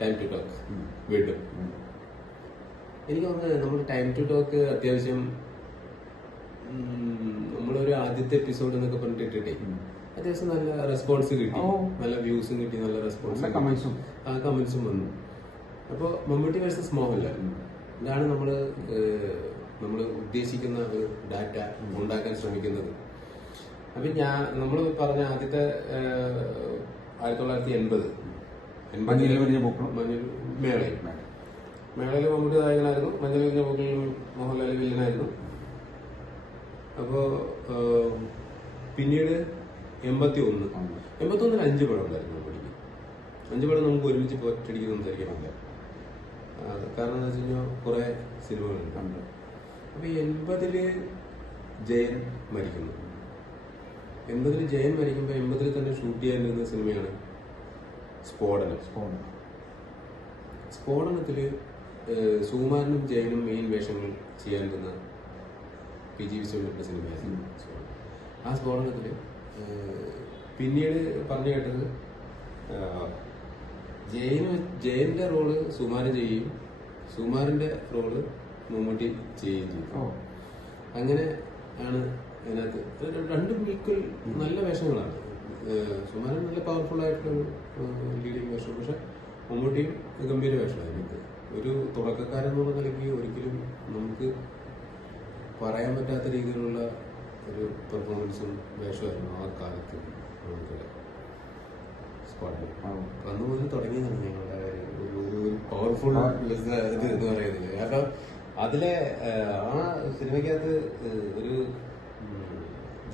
Time to talk വീണ്ടും. എനിക്ക് തോന്നുന്നത് നമ്മൾ ടൈം ടു ടോക്ക് അത്യാവശ്യം നമ്മളൊരു ആദ്യത്തെ എപ്പിസോഡ് എന്നൊക്കെ പറഞ്ഞിട്ടിട്ടേ അത്യാവശ്യം നല്ല റെസ്പോൺസ് കിട്ടി. നല്ല വ്യൂസും കിട്ടി നല്ല റെസ്പോൺസ് കമന്റ്സും ആ കമന്റ്സും വന്നു. അപ്പോൾ മമ്മൂട്ടി വേഴ്സസ് മോഹൻലാൽ. ഇതാണ് നമ്മൾ നമ്മൾ ഉദ്ദേശിക്കുന്ന ഒരു ഡാറ്റ ഉണ്ടാക്കാൻ ശ്രമിക്കുന്നത്. അപ്പം ഞാൻ നമ്മൾ പറഞ്ഞ ആദ്യത്തെ ആയിരത്തി തൊള്ളായിരത്തി എൺപത്. മഞ്ഞിൽ വിരിഞ്ഞ പൂക്കളും. മഞ്ഞിൽ മേളയിൽ. മേളയിൽ. മമ്മൂട്ടി നായകനായിരുന്നു. മഞ്ഞൾ വിരിഞ്ഞ പൂക്കളിൽ മോഹൻലാൽ വില്ലനായിരുന്നു. അപ്പോ പിന്നീട് എൺപത്തി ഒന്ന് എൺപത്തി ഒന്നിൽ അഞ്ച് പടം ഉണ്ടായിരുന്നു മമ്മൂട്ടിക്ക് അഞ്ച് പടം നമുക്ക് ഒരുമിച്ച് ഇപ്പോൾ ധരിക്കണമല്ല സംസാരിക്കാനില്ല കാരണം എന്താ വെച്ച് കഴിഞ്ഞാൽ കുറെ സിനിമകളുണ്ട് അപ്പൊ എൺപതിൽ ജയൻ മരിക്കുന്നു. എൺപതിൽ ജയൻ മരിക്കുമ്പോൾ എൺപതിൽ തന്നെ ഷൂട്ട് ചെയ്യാനിരുന്ന സിനിമയാണ് സ്ഫോടനം. സ്ഫോടനത്തിൽ സ്ഫോടനത്തിൽ സുകുമാരനും ജയനും മെയിൻ വേഷങ്ങൾ ചെയ്യാൻ ചെയ്യാനിരുന്ന പി ജി വിശ്വനാഥിന്റെ സിനിമയായിരുന്നു സ്ഫോടനം. ആ സ്ഫോടനത്തിൽ പിന്നീട് പറഞ്ഞു കേട്ടത് ജയന് ജയന്റെ റോൾ സുമാരൻ ചെയ്യുകയും സുമാരന്റെ റോൾ മമ്മൂട്ടി ചെയ്യുകയും ചെയ്തു. ഓ. അങ്ങനെ ആണ് അതിനകത്ത് രണ്ടും ഈക്വൽ നല്ല വേഷങ്ങളാണ്. സുമാരൻ നല്ല പവർഫുൾ ആയിട്ടുള്ള ലീഡിങ് വേഷം പക്ഷെ മമ്മൂട്ടിയും ഗംഭീര വേഷമാണ് എനിക്ക് ഒരു തുടക്കക്കാരൻ എന്നുള്ള നിലയ്ക്ക് ഒരിക്കലും നമുക്ക് പറയാൻ പറ്റാത്ത രീതിയിലുള്ള ഒരു പെർഫോമൻസും വേഷമായിരുന്നു ആ കാലത്ത് നമുക്കിടെ സ്ക്വാഡിൽ അന്ന് മുതൽ തുടങ്ങിയതാണ് ഞങ്ങളുടെ ഒരു പവർഫുൾ ഇത് എന്ന് പറയുന്നത്. കാരണം അതിലെ ആ സിനിമയ്ക്കകത്ത് ഒരു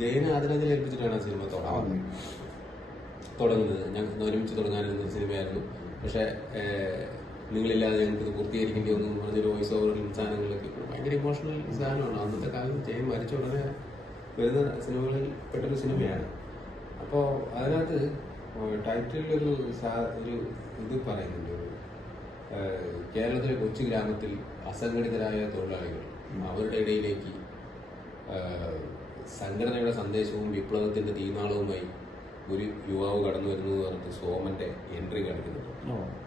ജയനെ ആദരാഞ്ജലി ഏൽപ്പിച്ചിട്ടാണ് ആ സിനിമ തുടങ്ങുന്നത്. തുടങ്ങുന്നത്. ഞങ്ങൾക്ക് ഒരുമിച്ച് തുടങ്ങാനിരുന്ന സിനിമയായിരുന്നു. പക്ഷെ നിങ്ങളില്ലാതെ ഞങ്ങൾക്ക് ഇത് പൂർത്തീകരിക്കേണ്ടി വന്നു എന്ന് പറഞ്ഞൊരു വോയിസ് ഓവറിലും സാധനങ്ങളൊക്കെ ഭയങ്കര ഇമോഷണൽ സാധനമാണ്. അന്നത്തെ കാലത്ത് ചെയ്യാൻ മരിച്ച ഉടനെ വരുന്ന സിനിമകളിൽ പെട്ടൊരു സിനിമയാണ്. അപ്പോൾ അതിനകത്ത് ടൈറ്റിലൊരു സാ- ഒരു ഇത് പറയുന്നുണ്ട്. കേരളത്തിലെ കൊച്ചു ഗ്രാമത്തിൽ അസംഘടിതരായ തൊഴിലാളികൾ അവരുടെ ഇടയിലേക്ക് സംഘടനയുടെ സന്ദേശവും വിപ്ലവത്തിന്റെ തീനാളവുമായി ഒരു യുവാവ് കടന്നു വരുന്നത് എന്ന് പറഞ്ഞിട്ട് സോമന്റെ എൻട്രി കാണിക്കുന്നുണ്ട്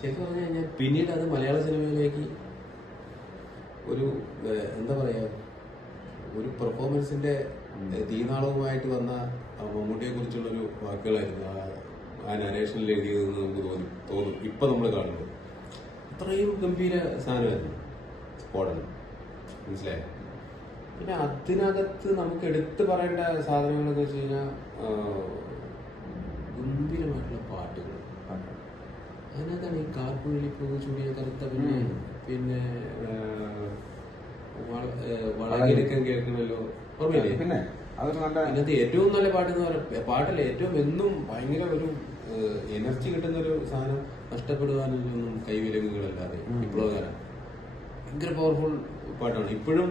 ശരിക്കും പറഞ്ഞു കഴിഞ്ഞാൽ പിന്നീട് അത് മലയാള സിനിമയിലേക്ക് ഒരു എന്താ പറയാ ഒരു പെർഫോമൻസിന്റെ തീനാളവുമായിട്ട് വന്ന ആ മമ്മൂട്ടിയെ കുറിച്ചുള്ളൊരു വാക്കുകളായിരുന്നു. ആ ആ നരേഷനിൽ എഴുതിയതെന്ന് നമുക്ക് തോന്നി തോന്നും. ഇപ്പൊ നമ്മൾ കാണുമ്പോൾ അത്രയും ഗംഭീര സാധനമായിരുന്നു. സ്ഫോടനം. മനസ്സിലായോ? പിന്നെ അതിനകത്ത് നമുക്ക് എടുത്തു പറയേണ്ട സാധനങ്ങൾ എന്ന് വെച്ച് കഴിഞ്ഞാൽ ഗംഭീരമായിട്ടുള്ള പാട്ടുകൾ. അതിനകത്താണ് ഈ കാർപ്പുഴലിപ്പൂ ചൂടിയ കറുത്ത പിന്നെ പിന്നെ വളകിലൊക്കെ വള- വളകിലക്കം കേൾക്കണല്ലോ ഓർമ്മയില്ലേ? പിന്നെ അതൊരു നല്ല അതിനകത്ത് ഏറ്റവും നല്ല പാട്ട് എന്ന് പറയുന്നത് പാട്ടല്ല ഏറ്റവും എന്നും ഭയങ്കര ഒരു എനർജി കിട്ടുന്ന ഒരു സാധനം നഷ്ടപ്പെടുവാനൊന്നും കൈവിലങ്ങുകളല്ലാതെ. വിപ്ലവകാലം ഭയങ്കര പവർഫുൾ പാട്ടാണ്. ഇപ്പോഴും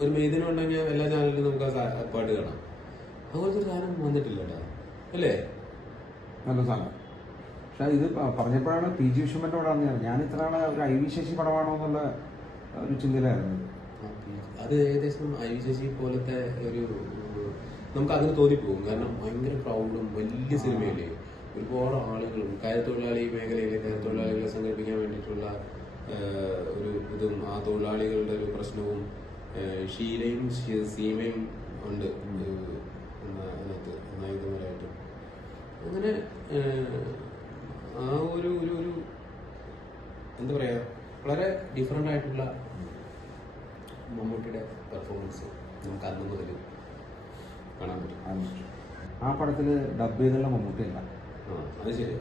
ഒരു മെയ്തിനും ഉണ്ടെങ്കിൽ എല്ലാ ചാനലിലും നമുക്ക് ആ പാട്ട് കാണാം. അതുപോലത്തെ ഒരു സാധനം വന്നിട്ടില്ല കേട്ടോ അല്ലേ? നല്ല സാധനം. പക്ഷെ ഇത് പറഞ്ഞപ്പോഴാണ് പി ജി വിശ്വമന്റെ പടം ഞാൻ ഞാൻ ഇത്ര നാളെ ഒരു ഐ വി ശശി പടമാണോ എന്നുള്ള ഒരു ചിന്തയിലായിരുന്നു. അത് ഏകദേശം ഐ വി ശശി പോലത്തെ ഒരു നമുക്ക് അതിന് തോന്നിപ്പോകും. കാരണം ഭയങ്കര പ്രൗഡും വലിയ സിനിമയല്ലേ? ഒരുപാട് ആളുകളും കയത്തൊഴിലാളി മേഖലയിലെ കയത്തൊഴിലാളികളെ സംഘടിപ്പിക്കാൻ വേണ്ടിയിട്ടുള്ള ഒരു ഇതും ആ തൊഴിലാളികളുടെ ഒരു പ്രശ്നവും ഷീലയും സീമയും ഉണ്ട്. അതിനകത്ത് നായികമാരായിട്ട്. അങ്ങനെ ആ ഒരു ഒരു ഒരു എന്താ പറയാ വളരെ ഡിഫറെന്റ് ആയിട്ടുള്ള മമ്മൂട്ടിയുടെ പെർഫോമൻസ് നമുക്ക് അന്ന് മുതൽ കാണാൻ പറ്റും. ആ പടത്തിൽ ഡബ് ചെയ്തുള്ള മമ്മൂട്ടിയല്ല. ആ അത് ശരി.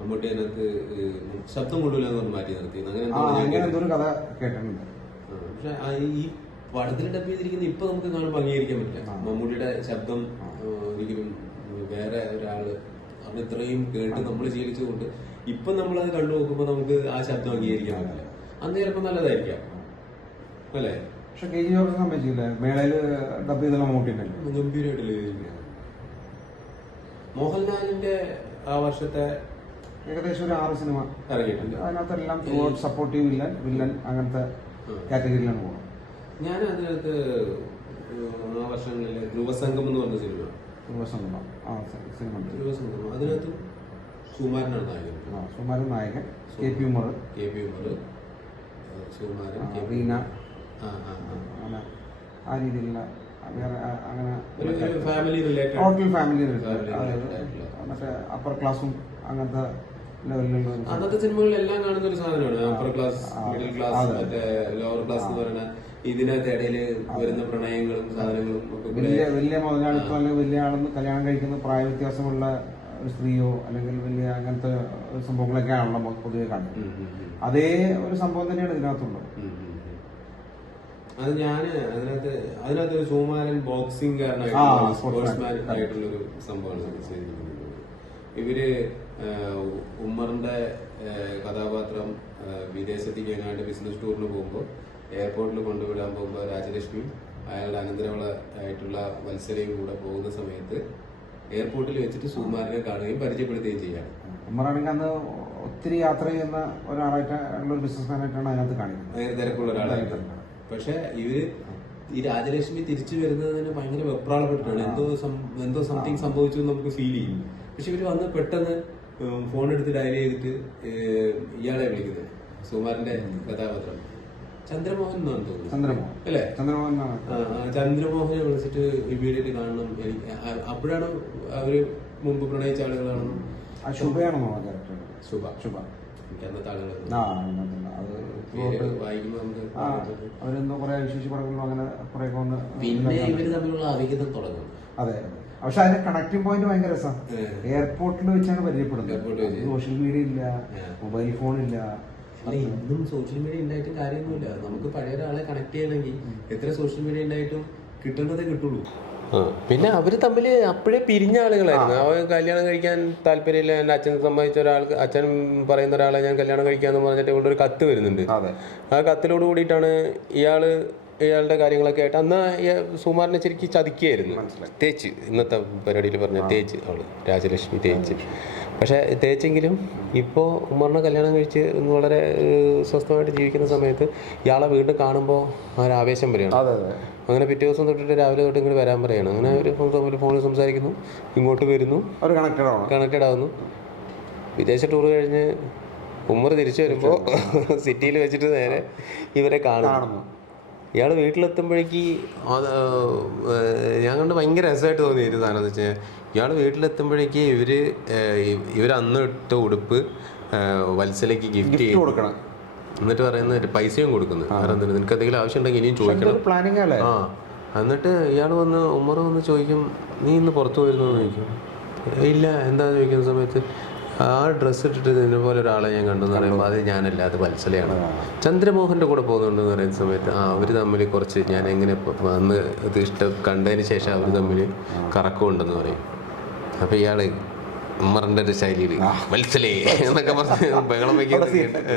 മമ്മൂട്ടി അതിനകത്ത് ശബ്ദം കൊള്ളില്ല എന്ന് മാറ്റി നിർത്തി. അങ്ങനെ എന്തോ കഥ കേട്ടിട്ടുണ്ട്. പക്ഷെ ഈ പടത്തിൽ ഡബ് ചെയ്തിരിക്കുന്ന ഇപ്പൊ നമുക്ക് കാണുമ്പോൾ അംഗീകരിക്കാൻ പറ്റില്ല. മമ്മൂട്ടിയുടെ ശബ്ദം ഒരിക്കലും വേറെ ഒരാൾ അത് ഇത്രയും കേട്ട് നമ്മൾ ശീലിച്ചുകൊണ്ട് ഇപ്പൊ നമ്മൾ അത് കണ്ടു നോക്കുമ്പോൾ നമുക്ക് ആ ശബ്ദം അംഗീകരിക്കാൻ പറ്റില്ല. അന്ന് ചിലപ്പോൾ നല്ലതായിരിക്കാം. അല്ലേ? പക്ഷെ കെ ജി ജോർജ് മേളയിൽ ഡബ് ചെയ്ത മമ്മൂട്ടി ഉണ്ടല്ലോ ഗംഭീരമായിട്ടല്ലേ മോഹൻലാലിന്റെ ആ വർഷത്തെ ഏകദേശം ഒരു ആറ് സിനിമ. ഇറങ്ങിയിട്ടുണ്ട്. അതിനകത്തെല്ലാം സപ്പോർട്ടീവ് വില്ലൻ വില്ലൻ അങ്ങനത്തെ. കാറ്റഗറിയിലാണ് പോകുന്നത് ഞാൻ അതിനകത്ത് ആ വർഷങ്ങളിലെ ധ്രുവസംഗം എന്ന് പറഞ്ഞ സിനിമ. ദിവസം കൊണ്ടാണ് ആ സി- സിനിമ ഉണ്ട്. ധ്രുവസംഗം അതിനകത്ത് സുമാരനാണ് നായകൻ. ആ, സുകുമാരൻ നായകൻ. K P Umar. K P Umar Sumaran ആ, കെ പി റീന. ആ ആ ആ. അങ്ങനെ ആ രീതിയിലുള്ള വേറെ ആ, അങ്ങനെ ഒരു family related total family Family related. ആയിട്ടുള്ള. മറ്റേ അപ്പർ ക്ലാസ്സും അങ്ങനത്തെ ലെവലിലുള്ള സിനിമകളിൽ എല്ലാം കാണുന്ന ഒരു സാധനമാണ് അപ്പർ ക്ലാസ് മിഡിൽ ക്ലാസ് മറ്റേ ലോവർ ക്ലാസ് എന്ന് പറയുന്ന ഇതിനകത്ത് ഇടയിൽ വരുന്ന പ്രണയങ്ങളും സാധനങ്ങളും ഒക്കെ കൂടെ വലിയ വലിയ മുതലാളിത്തം അല്ലെങ്കിൽ വലിയ ആളെന്ന് കല്യാണം കഴിക്കുന്ന പ്രായ വ്യത്യാസമുള്ള ഒരു സ്ത്രീയോ അല്ലെങ്കിൽ വലിയ അങ്ങനത്തെ സംഭവങ്ങളൊക്കെ ആണല്ലോ പൊതുവെ കാണുന്നത് ഉം. അതേ ഒരു സംഭവം തന്നെയാണ് ഇതിനകത്തുള്ളത്. അത് ഞാൻ അതിനകത്ത് അതിനകത്ത് ഒരു സുകുമാരൻ ബോക്സിംഗ് കാരണം കാരനായിട്ടുള്ള. സ്പോർട്സ്മാൻ ആയിട്ടുള്ള ഒരു സംഭവമാണ് ചെയ്തിരിക്കുന്നത് ഇവർ ഉമ്മറിന്റെ കഥാപാത്രം വിദേശത്തേക്ക് എങ്ങാണ്ട് ബിസിനസ് ടൂറിന് പോകുമ്പോൾ എയർപോർട്ടിൽ കൊണ്ടുവിടാൻ പോകുമ്പോൾ രാജലക്ഷ്മി അയാളുടെ അനന്തരവള ആയിട്ടുള്ള വത്സരയും കൂടെ പോകുന്ന സമയത്ത് എയർപോർട്ടിൽ വെച്ചിട്ട് സുകുമാരനെ കാണുകയും പരിചയപ്പെടുത്തുകയും ചെയ്യാണ്. ഉമ്മറാണെങ്കിൽ അന്ന് ഒത്തിരി യാത്ര ചെയ്യുന്ന ഒരാളായിട്ട് ഉള്ള ഒരു ബിസിനസ്മാൻ ആയിട്ടാണ് അതിനകത്ത് കാണിക്കുന്നത് തിരക്കുള്ള ഒരാളായിട്ട്. പക്ഷെ ഇവർ ഈ രാജലക്ഷ്മി തിരിച്ചു വരുന്നതിന് ഭയങ്കര വെപ്രാളപ്പെട്ടിട്ടാണ്. എന്തോ എന്തോ സംതിങ് സംഭവിച്ചു എന്ന് നമുക്ക് ഫീൽ ചെയ്യും പക്ഷെ ഇവർ വന്ന് പെട്ടെന്ന് ഫോൺ എടുത്ത് ഡയൽ ചെയ്തിട്ട് ഇയാളെ വിളിക്കുന്നത്. സുമാറിന്റെ കഥാപാത്രം. ചന്ദ്രമോഹൻ എന്നാണ് തോന്നുന്നത് ചന്ദ്രമോഹൻ. അല്ലേ? ചന്ദ്രമോഹൻ ചന്ദ്രമോഹനെ വിളിച്ചിട്ട് ഇമ്മീഡിയറ്റ് കാണണം. എനിക്ക് അപ്പോഴാണ് അവർ മുമ്പ് പ്രണയിച്ച ആളുകളാണെന്നും ശുഭയാണോ ശുഭ. ശുഭ. അവരെന്തോ കുറെ വിശേഷ പടങ്ങളിലും അങ്ങനെ കുറെ വന്ന് പിന്നെ ഇവർ തമ്മിലുള്ള അവിഹിതം തുടങ്ങും. അതെ പക്ഷെ അതിന്റെ കണക്ടിംഗ് പോയിന്റ് ഭയങ്കര രസമാണ് എയർപോർട്ടിൽ വെച്ചാണ് പരിചയപ്പെടുന്നത്. സോഷ്യൽ മീഡിയ ഇല്ല മൊബൈൽ ഫോൺ ഇല്ല. ഇന്നും സോഷ്യൽ മീഡിയ ഉണ്ടായിട്ടും കാര്യമൊന്നുമില്ല. നമുക്ക് പഴയ ഒരാളെ കണക്ട് ചെയ്യണമെങ്കിൽ എത്ര സോഷ്യൽ മീഡിയ ഉണ്ടായിട്ടും കിട്ടേണ്ടതേ കിട്ടുള്ളൂ. പിന്നെ അവർ തമ്മിൽ അപ്പോഴേ പിരിഞ്ഞ ആളുകളായിരുന്നു. അവർ കല്യാണം കഴിക്കാൻ താല്പര്യമില്ല എന്റെ അച്ഛൻ സംബന്ധിച്ച ഒരാൾക്ക് അച്ഛൻ പറയുന്ന ഒരാളെ ഞാൻ കല്യാണം കഴിക്കാന്ന് പറഞ്ഞിട്ട് ഇവിടെ ഒരു കത്ത് വരുന്നുണ്ട്. ആ കത്തിലോട് കൂടിയിട്ടാണ് ഇയാൾ ഇയാളുടെ കാര്യങ്ങളൊക്കെ ആയിട്ട് അന്ന് സുമാറിനെ ശരിക്കും ചതിക്കുകയായിരുന്നു തേച്ച്. ഇന്നത്തെ പരിപാടിയിൽ പറഞ്ഞ തേച്ച് അവൾ രാജലക്ഷ്മി തേച്ച്. പക്ഷെ തേച്ചെങ്കിലും ഇപ്പോൾ ഉമ്മറിനെ കല്യാണം കഴിച്ച് വളരെ സ്വസ്ഥമായിട്ട് ജീവിക്കുന്ന സമയത്ത് ഇയാളെ വീണ്ടും കാണുമ്പോൾ ആ ഒരു ആവേശം വരികയാണ്. അങ്ങനെ പിറ്റേ ദിവസം തൊട്ടിട്ട് രാവിലെ തൊട്ട് ഇങ്ങോട്ട് വരാൻ പറയാണ്. അങ്ങനെ അവർ തമ്മിൽ ഫോണിൽ സംസാരിക്കുന്നു ഇങ്ങോട്ട് വരുന്നു. അവർ കണക്റ്റഡ് ആണ്. കണക്റ്റഡ് ആവുന്നു. വിദേശ ടൂർ കഴിഞ്ഞ് ഉമ്മർ തിരിച്ചു വരുമ്പോൾ സിറ്റിയിൽ വെച്ചിട്ട് നേരെ ഇവരെ കാണുന്നു. ഇയാൾ വീട്ടിലെത്തുമ്പോഴേക്ക് അത് ഞാൻ കണ്ട് ഭയങ്കര രസമായിട്ട് തോന്നി ഒരു സാധനം എന്ന് വെച്ചാൽ ഇയാൾ വീട്ടിലെത്തുമ്പോഴേക്ക് ഇവർ ഇവർ അന്ന് ഇട്ട ഉടുപ്പ് വത്സലയ്ക്ക് ഗിഫ്റ്റ് ചെയ്ത് ചെയ്യും കൊടുക്കണം. എന്നിട്ട് പറയുന്നത് പൈസയും കൊടുക്കുന്നു. കാരണം? നിനക്ക് എന്തെങ്കിലും ആവശ്യം ഉണ്ടെങ്കിൽ ഇനിയും ചോദിക്കണം. ഒരു പ്ലാനിങ് അല്ലേ? ആ. എന്നിട്ട് ഇയാൾ വന്ന് ഉമ്മർ വന്ന് ചോദിക്കും നീ ഇന്ന് പുറത്തു പോയിരുന്നു? ചോദിക്കും. ഇല്ല എന്താ? ചോദിക്കുന്ന സമയത്ത് ആ ഡ്രസ്സ് ഇട്ടിട്ട് നിന്നെ പോലെ ഒരാളെ ഞാൻ കണ്ടെന്ന് പറയുമ്പോൾ അത് ഞാനല്ല അത് വത്സലയാണ്. ചന്ദ്രമോഹന്റെ കൂടെ പോകുന്നുണ്ടെന്ന് പറയുന്ന സമയത്ത് ആ അവർ തമ്മിൽ കുറച്ച് ഞാൻ എങ്ങനെ വന്ന് ഇത് ഇഷ്ടം കണ്ടതിന് ശേഷം അവർ തമ്മിൽ കറക്കമുണ്ടെന്ന് പറയും. അപ്പൊ ഇയാൾ ഉമ്മറിന്റെ ഒരു ശൈലിയിൽ വത്സലേ എന്നൊക്കെ പറഞ്ഞ് ബഹളം വയ്ക്കുന്നുണ്ട്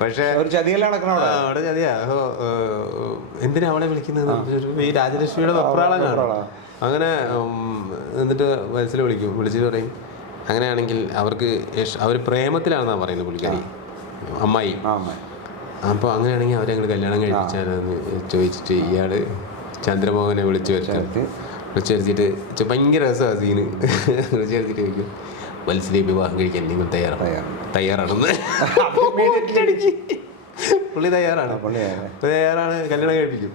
പക്ഷെ അവിടെ ചതിയാ. എന്തിനാ അവളെ വിളിക്കുന്നത്? ഈ രാജലക്ഷ്മിയുടെ വെപ്രാളാ. അങ്ങനെ എന്നിട്ട് വത്സല വിളിക്കും. വിളിച്ചിട്ട് പറയും അങ്ങനെയാണെങ്കിൽ അവർക്ക് അവർ പ്രേമത്തിലാണെന്നാ പറയുന്നത് പുള്ളിക്കാരി. അമ്മായി. അപ്പൊ അപ്പോൾ അങ്ങനെയാണെങ്കിൽ അവരെ അങ്ങോട്ട് കല്യാണം കഴിപ്പിച്ചാലെന്ന് ചോദിച്ചിട്ട് ഇയാൾ ചന്ദ്രമോഹനെ വിളിച്ചു വരുത്തും. ചേർത്ത് വിളിച്ചു വരുത്തിയിട്ട് ചെ- ഭയങ്കര രസമാണ് സീന് വിളിച്ചു വരുത്തിയിട്ട് ചോദിക്കും വത്സലയെ വിവാഹം കഴിക്കാൻ നിങ്ങൾ തയ്യാറാണ്? തയ്യാറാണ്. തയ്യാറാണെന്ന്. പുള്ളി തയ്യാറാണ്. തയ്യാറാണ്. കല്യാണം കഴിപ്പിക്കും.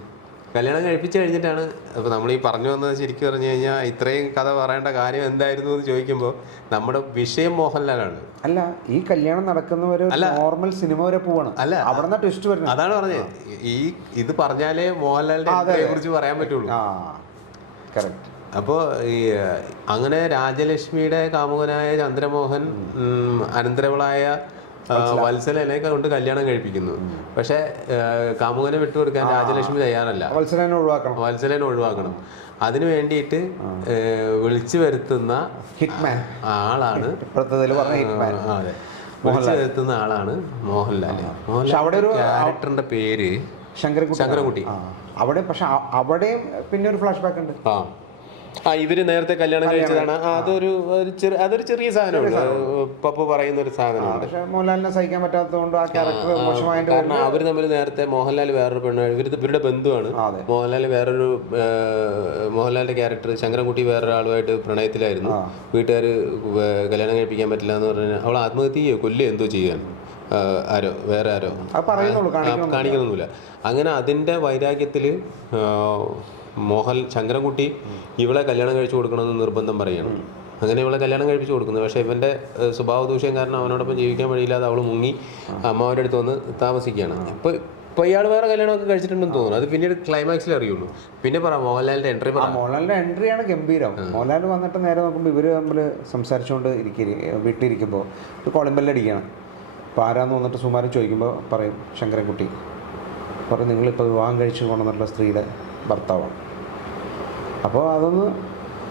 കല്യാണം കഴിപ്പിച്ച് കഴിഞ്ഞിട്ടാണ്. അപ്പോൾ നമ്മൾ ഈ പറഞ്ഞു വന്നത് ശരിക്കും പറഞ്ഞു കഴിഞ്ഞാൽ ഇത്രയും കഥ പറയേണ്ട കാര്യം എന്തായിരുന്നു എന്ന് ചോദിക്കുമ്പോൾ നമ്മുടെ വിഷയം മോഹൻലാലാണ്. അല്ല ഈ കല്യാണം നടക്കുന്നവര് അല്ല. നോർമൽ സിനിമ വരെ പോവാണ്. അല്ല. അവിടെ ട്വിസ്റ്റ് വരുന്നത് അതാണ് പറഞ്ഞത്. ഈ ഇത് പറഞ്ഞാലേ മോഹൻലാലിനെ കുറിച്ച് പറയാൻ പറ്റുള്ളൂ. ആ. കറക്റ്റ് അപ്പോൾ ഈ അങ്ങനെ രാജലക്ഷ്മിയുടെ കാമുകനായ ചന്ദ്രമോഹൻ അനന്തരവളായ വത്സലനെ കൊണ്ട് കല്യാണം കഴിപ്പിക്കുന്നു. പക്ഷെ കാമുകനെ കാമുകനെ വിട്ടുകൊടുക്കാൻ രാജലക്ഷ്മി തയ്യാറല്ല. വത്സലനെ ഒഴിവാക്കണം. വത്സലനെ ഒഴിവാക്കണം. അതിനു വേണ്ടിയിട്ട് വിളിച്ചു വരുത്തുന്ന ഹിറ്റ്മാൻ. ആളാണ്. അതെ. വിളിച്ചു വരുത്തുന്ന ആളാണ് മോഹൻലാൽ മോഹൻലാൽ ക്യാരക്ടറിന്റെ പേര് ശങ്കരൻകുട്ടി. ശങ്കരൻകുട്ടി. അവിടെ പക്ഷെ അവിടെയും പിന്നെ ഒരു ഫ്ലാഷ് ബാക്ക് ഉണ്ട്. ആ. ആ ഇവർ നേരത്തെ കല്യാണം കഴിച്ചതാണ്. അതൊരു ചെറിയ അതൊരു ചെറിയ സാധനമാണ് പപ്പു പറയുന്ന ഒരു സാധനമാണ് പക്ഷേ മോഹൻലാലിനെ സഹിക്കാൻ പറ്റാത്തതുകൊണ്ട് ആ ക്യാരക്ടർ മോശമായിട്ട് കാരണം അവർ തമ്മിൽ നേരത്തെ മോഹൻലാൽ വേറൊരു പെണ്ണാണ് ഇവർ ഇവരുടെ ബന്ധുവാണ്. മോഹൻലാൽ വേറൊരു മോഹൻലാലിന്റെ ക്യാരക്ടർ ശങ്കരൻകുട്ടി വേറൊരാളുമായിട്ട് പ്രണയത്തിലായിരുന്നു. വീട്ടുകാർ കല്യാണം കഴിപ്പിക്കാൻ പറ്റില്ല എന്ന് പറഞ്ഞാൽ അവൾ ആത്മഹത്യ ചെയ്യോ? കൊല്ലുക എന്തോ ചെയ്യാൻ. ആരോ വേറെ ആരോ. കാണിക്കുന്നൊന്നുമില്ല അങ്ങനെ അതിന്റെ വൈരാഗ്യത്തിൽ മോഹൻ ശങ്കരൻകുട്ടി ഇവളെ കല്യാണം കഴിച്ചു കൊടുക്കണമെന്ന് നിർബന്ധം പറയണം. അങ്ങനെ ഇവളെ കല്യാണം കഴിപ്പിച്ചു കൊടുക്കുന്നു. പക്ഷേ ഇവന്റെ ഏഹ്, സ്വഭാവ ദൂഷ്യം കാരണം അവനോടൊപ്പം ജീവിക്കാൻ വഴിയില്ലാതെ അവൾ മുങ്ങി അമ്മാവന്റെ അടുത്ത് വന്ന് താമസിക്കുകയാണ്. ഇപ്പൊ ഇപ്പൊ ഇയാൾ വേറെ കല്യാണമൊക്കെ കഴിച്ചിട്ടുണ്ടെന്ന് തോന്നുന്നു. അത് പിന്നീട് ക്ലൈമാക്സിൽ അറിയുള്ളൂ. പിന്നെ പറ മോഹൻലാലിന്റെ എൻട്രി പറ. മോഹൻലാലിന്റെ എൻട്രിയാണ് ഗംഭീരം. മോഹൻലാൽ വന്നിട്ട് നേരെ നോക്കുമ്പോൾ ഇവർ തമ്മിൽ സംസാരിച്ചുകൊണ്ട് ഇരിക്കും വീട്ടിലിരിക്കുമ്പോൾ ഒരു കോളിമ്പല്ലടിക്കുകയാണ് അപ്പോൾ ആരാന്ന് വന്നിട്ട് സുമാരൻ ചോദിക്കുമ്പോൾ പറയും ശങ്കരൻകുട്ടി പറയും നിങ്ങളിപ്പോൾ വിവാഹം കഴിച്ചു കൊണ്ടുവന്നിട്ടുള്ള സ്ത്രീയുടെ ഭർത്താവാണ്. അപ്പോൾ അതൊന്ന്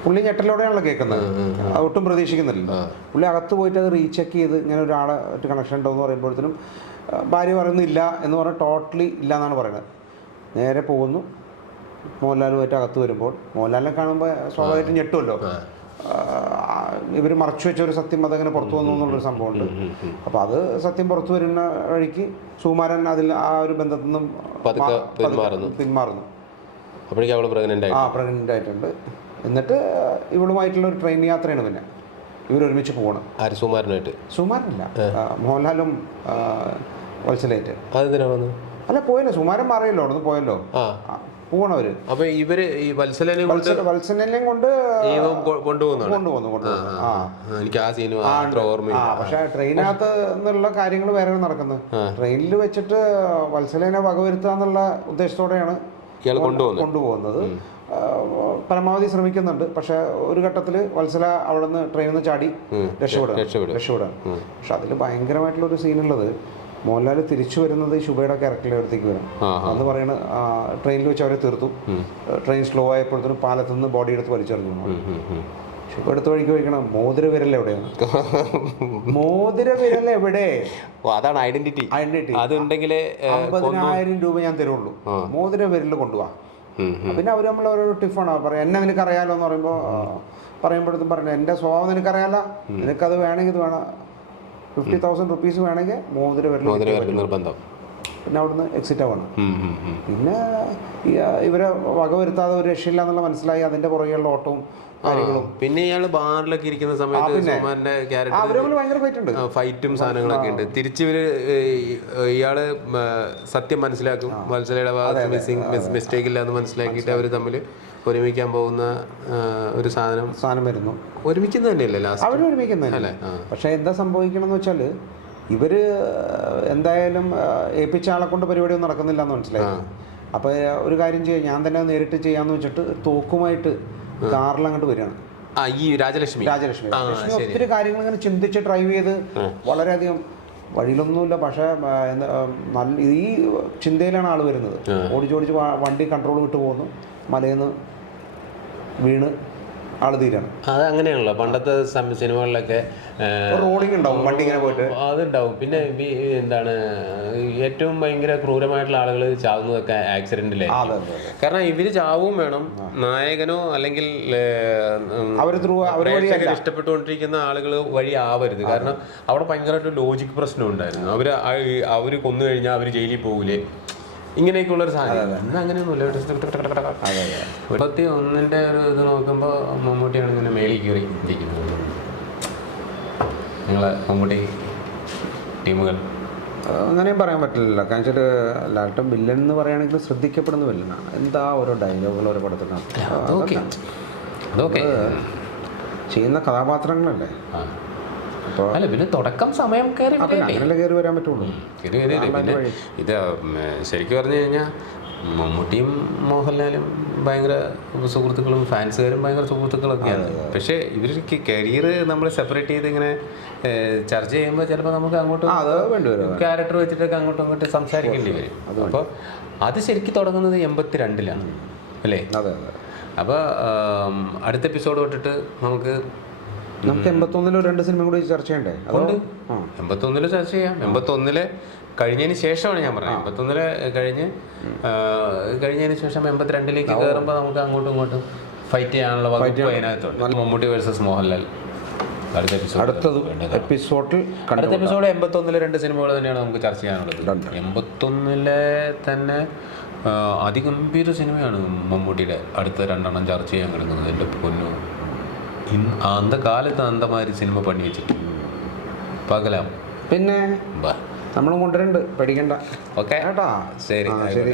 പുള്ളി ഞെട്ടലോടെയാണല്ലോ കേൾക്കുന്നത്. അത് ഒട്ടും പ്രതീക്ഷിക്കുന്നില്ല. പുള്ളി അകത്ത് പോയിട്ട് അത് റീചെക്ക് ചെയ്ത് ഇങ്ങനെ ഒരാളെ ഒരു കണക്ഷൻ ഉണ്ടോ എന്ന് പറയുമ്പോഴത്തേനും ഭാര്യ പറയുന്നില്ല എന്ന് പറഞ്ഞാൽ ടോട്ടലി ഇല്ല എന്നാണ് പറയുന്നത്. നേരെ പോകുന്നു. മോഹൻലാലുമായിട്ട് അകത്ത് വരുമ്പോൾ മോഹൻലാലിനെ കാണുമ്പോൾ സ്വാഭാവികമായിട്ടും ഞെട്ടുമല്ലോ. ഇവർ മറച്ചു വെച്ച ഒരു സത്യം അതങ്ങനെ പുറത്തു വന്നു എന്നുള്ളൊരു സംഭവമുണ്ട്. അപ്പോൾ അത് സത്യം പുറത്തു വരുന്ന വഴിക്ക് സുകുമാരൻ അതിൽ ആ ഒരു ബന്ധത്തിൽ നിന്നും പിന്മാറുന്നു. അപ്പോഴേക്കും അവൾ ആ പ്രഗ്നന്റ് ആയിട്ടുണ്ട്. എന്നിട്ട് ഇവളുമായിട്ടുള്ള ഒരു ട്രെയിൻ യാത്രയാണ് പിന്നെ. ഇവരൊരുമിച്ച് പോകണം ആര്? സുമാരനായിട്ട് സുമാരനല്ല മോഹൻലാലും വത്സലായിട്ട്. അതെന്തിനാ അല്ല പോയല്ലോ. സുമാരൻ മാറിയല്ലോ അവിടെ നിന്ന് പോയല്ലോ പോകണവര് അപ്പൊ ഇവർ ഈ വത്സലനെ കൊണ്ട് വത്സല വത്സനെയും കൊണ്ട് ഇവൻ കൊണ്ടുപോകുന്നു കൊണ്ടുപോകുന്നു. ആ എനിക്ക് ആ ഓർമ്മയില്ല. പക്ഷെ ട്രെയിനകത്ത് എന്നുള്ള കാര്യങ്ങൾ വേറെ നടക്കുന്നത്. ട്രെയിനിൽ വെച്ചിട്ട് വത്സലേനെ വകവരുത്തുക എന്നുള്ള ഉദ്ദേശത്തോടെയാണ് കൊണ്ടുപോകുന്നത്. പരമാവധി ശ്രമിക്കുന്നുണ്ട്. പക്ഷെ ഒരു ഘട്ടത്തിൽ വത്സല അവിടെ നിന്ന് ട്രെയിനിൽ നിന്ന് ചാടി രക്ഷപ്പെടുക രക്ഷപ്പെടും. രക്ഷപ്പെടുക പക്ഷെ അതിൽ ഭയങ്കരമായിട്ടുള്ള ഒരു സീനുള്ളത് മോഹൻലാൽ തിരിച്ചു വരുന്നത് ശുഭയുടെ ക്യാരക്ടറിലെ അടുത്തേക്ക് വരും. അന്ന് പറയണ ട്രെയിനിൽ വെച്ച് അവരെ തീർത്തു. ട്രെയിൻ സ്ലോ ആയപ്പോഴത്തേനും പാലത്തു നിന്ന് ബോഡി എടുത്ത് വലിച്ചെറിഞ്ഞു. ശുഭ എടുത്ത് വഴിക്ക് വയ്ക്കണം മോതിര വിരൽ എവിടെയാണ്? മോതിര വിരൽ എവിടെ? അതാണ് ഐഡന്റിറ്റി ഐഡന്റിറ്റി അതുണ്ടെങ്കിൽ അമ്പതിനായിരം രൂപ ഞാൻ തരുള്ളൂ. മോതിര വിരൽ കൊണ്ടുപോവാ. പിന്നെ അവർ നമ്മൾ ഓരോ ടിഫാണ് പറയാം എന്നെ നിനക്ക് അറിയാലോ? എന്ന് പറയുമ്പോൾ പറയുമ്പോഴത്തും പറഞ്ഞു എന്റെ സ്വഭാവം നിനക്കറിയാലോ? നിനക്കത് വേണമെങ്കിൽ ഇത് വേണം. ഫിഫ്റ്റി തൗസൻഡ് റുപ്പീസ് വേണമെങ്കിൽ മോതിര വിരൽ നിർബന്ധം. പിന്നെ അവിടുന്ന് എക്സിറ്റ് ആവണം. പിന്നെ ഇവരെ വകവരുത്താതെ ഒരു രക്ഷയില്ല എന്നുള്ള മനസ്സിലായി അതിന്റെ പുറകെയുള്ള ഓട്ടവും പിന്നെ ഇയാൾ ബാറിലൊക്കെ ഇരിക്കുന്ന സമയത്ത് ഫൈറ്റ് സാധനങ്ങളൊക്കെ ഉണ്ട്. തിരിച്ചിവര് ഇയാൾ സത്യം മനസ്സിലാക്കും. മിസ്സിങ് മിസ്റ്റേക്ക് ഇല്ല എന്ന് മനസ്സിലാക്കിയിട്ട് അവർ തമ്മിൽ ഒരുമിക്കാൻ പോകുന്ന ഒരു സാധനം സാധനം വരുന്നു. ഒരുമിക്കുന്ന തന്നെയല്ലേ ലാസ്റ്റ് അവർ ഒരുമിക്കുന്നില്ല പക്ഷേ എന്താ സംഭവിക്കണം എന്ന് വെച്ചാൽ ഇവർ എന്തായാലും ഏൽപ്പിച്ച ആളെ കൊണ്ട് പരിപാടിയൊന്നും നടക്കുന്നില്ല എന്ന് മനസ്സിലായി അപ്പൊ ഒരു കാര്യം ചെയ്യാം. ഞാൻ തന്നെ നേരിട്ട് ചെയ്യാന്ന് വെച്ചിട്ട് തോക്കുമായിട്ട് കാറിൽ അങ്ങോട്ട് വരികയാണ്. ഈ രാജലക്ഷ്മി? രാജലക്ഷ്മി. ഒത്തിരി കാര്യങ്ങൾ ഇങ്ങനെ ചിന്തിച്ച് ഡ്രൈവ് ചെയ്ത് വളരെയധികം വഴിയിലൊന്നുമില്ല. പക്ഷേ നല്ല ഈ ചിന്തയിലാണ് ആൾ വരുന്നത്. ഓടിച്ചോടിച്ച് വണ്ടി കൺട്രോൾ വിട്ടു പോകുന്നു. മലയിൽ നിന്ന് വീണ് ആൾ തീരാണ്. അത് അങ്ങനെയാണല്ലോ. പണ്ടത്തെ സിനിമകളിലൊക്കെ റോളിംഗ് ഉണ്ടാവും വണ്ടി ഇങ്ങനെ പോയിട്ട്. അതുണ്ടാവും. പിന്നെ എന്താണ് ഏറ്റവും ഭയങ്കര ക്രൂരമായിട്ടുള്ള ആളുകൾ ചാവുന്നതൊക്കെ ആക്സിഡന്റിലെ ആ, അതെ അതെ അതെ. കാരണം ഇവർ ചാവും വേണം. നായകനോ അല്ലെങ്കിൽ ഇഷ്ടപ്പെട്ടുകൊണ്ടിരിക്കുന്ന ആളുകൾ വഴി ആവരുത്. കാരണം അവിടെ ഭയങ്കരമായിട്ട് ലോജിക് പ്രശ്നം ഉണ്ടായിരുന്നു. അവർ അവർ കൊന്നു കഴിഞ്ഞാൽ അവർ ജയിലിൽ പോകൂലേ. ഇങ്ങനെയൊക്കെയുള്ള ഒരു സാധനം അങ്ങനെയൊന്നുമില്ല മുപ്പത്തി ഒന്നിന്റെ ഒരു ഇത് നോക്കുമ്പോൾ മമ്മൂട്ടിയാണ് ഇങ്ങനെ മേളിൽ കയറി ഇരിക്കുന്നത്. നിങ്ങളെ മമ്മൂട്ടി ടീമുകൾ? അങ്ങനെ അങ്ങനെയും പറയാൻ പറ്റില്ല കാരണം വെച്ചാൽ ലാൽട്ടൻ വില്ലൻ എന്ന് പറയുകയാണെങ്കിൽ ശ്രദ്ധിക്കപ്പെടുന്ന വില്ലനാണ് എന്താ ഓരോ ഡയലോഗുകൾ ഓരോ അതൊക്കെ ചെയ്യുന്ന കഥാപാത്രങ്ങളല്ലേ? അല്ല പിന്നെ തുടക്കം സമയം കയറി കയറി വരാൻ പറ്റുള്ളൂ. ഇത് പിന്നെ ശരിക്കും പറഞ്ഞു കഴിഞ്ഞാൽ മമ്മൂട്ടിയും മോഹൻലാലും ഭയങ്കര സുഹൃത്തുക്കളും ഫാൻസുകാരും ഭയങ്കര സുഹൃത്തുക്കളൊക്കെയാണ്. പക്ഷേ ഇവർക്ക് കരിയർ നമ്മൾ സെപ്പറേറ്റ് ചെയ്ത് ഇങ്ങനെ ചർച്ച ചെയ്യുമ്പോൾ ചിലപ്പോൾ നമുക്ക് അങ്ങോട്ടും ക്യാരക്ടർ വെച്ചിട്ടൊക്കെ അങ്ങോട്ടും അങ്ങോട്ട് സംസാരിക്കേണ്ടി വരും. അപ്പോൾ അത് ശരിക്കും തുടങ്ങുന്നത് എൺപത്തി രണ്ടിലാണ് അല്ലേ? അപ്പോൾ അടുത്ത എപ്പിസോഡ് തൊട്ടിട്ട് നമുക്ക് നമുക്ക് എൺപത്തൊന്നിൽ ഒരു രണ്ട് സിനിമ കൂടി ചർച്ച ചെയ്യണ്ടേ? അതുകൊണ്ട് എൺപത്തൊന്നിൽ ചർച്ച ചെയ്യാം. എൺപത്തൊന്നിൽ കഴിഞ്ഞതിന് ശേഷമാണ് ഞാൻ പറഞ്ഞത്. എൺപത്തൊന്നിൽ കഴിഞ്ഞ് കഴിഞ്ഞതിന് ശേഷം എൺപത്തിരണ്ടിലേക്ക് കയറുമ്പോൾ നമുക്ക് അങ്ങോട്ടും ഇങ്ങോട്ടും ഫൈറ്റ് ചെയ്യാനുള്ള വകുപ്പ് അതിനകത്തുണ്ട് മമ്മൂട്ടി വേഴ്സസ് മോഹൻലാൽ അടുത്ത എപ്പിസോഡ് അടുത്തത് എപ്പിസോഡിൽ അടുത്ത കണ്ടു എപ്പിസോഡ് എൺപത്തൊന്നിലെ രണ്ട് സിനിമകൾ തന്നെയാണ് നമുക്ക് ചർച്ച ചെയ്യാനുള്ളത്. എൺപത്തൊന്നിലെ തന്നെ അതിഗംഭീര സിനിമയാണ് മമ്മൂട്ടിയുടെ അടുത്ത രണ്ടെണ്ണം ചർച്ച ചെയ്യാൻ കിടക്കുന്നത്. എന്റെ പൊന്നു. ഇന്ന് അന്ത കാലത്ത് അന്തമാതിരി സിനിമ പണി വെച്ചിട്ടുണ്ട്. പകലാം പിന്നെ നമ്മളും കൊണ്ടുവരുന്നുണ്ട് പേടിക്കണ്ട. ഓക്കെ. കേട്ടോ? ശരി. ശരി.